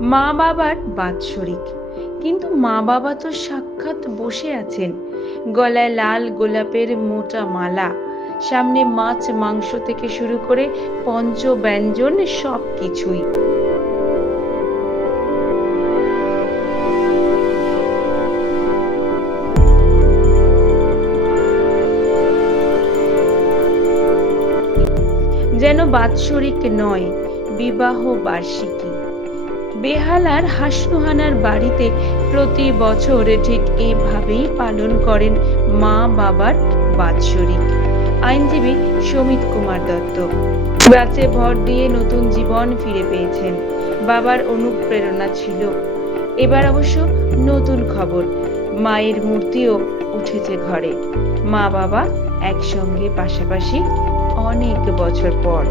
মা বাবার বাৎসরিক, কিন্তু মা বাবা তো সাক্ষাৎ বসে আছেন, গলায় লাল গোলাপের মোটা মালা, সামনে মাছ মাংস থেকে শুরু করে পঞ্চ ব্যঞ্জন সব কিছুই। যেন বাৎসরিক নয়, বিবাহ বার্ষিকী। বেহালার হাসনুহানার বাড়িতে প্রতি বছর ঠিক এভাবেই পালন করেন মা বাবার বাৎসরিক আইনজীবী সমিত কুমার দত্ত। গাছে ভর দিয়ে নতুন জীবন ফিরে পেয়েছেন। বাবার অনুপ্রেরণা ছিল। এবার অবশ্য নতুন খবর, মায়ের মূর্তিও উঠেছে ঘরে। মা বাবা একসঙ্গে পাশাপাশি অনেক বছর পর।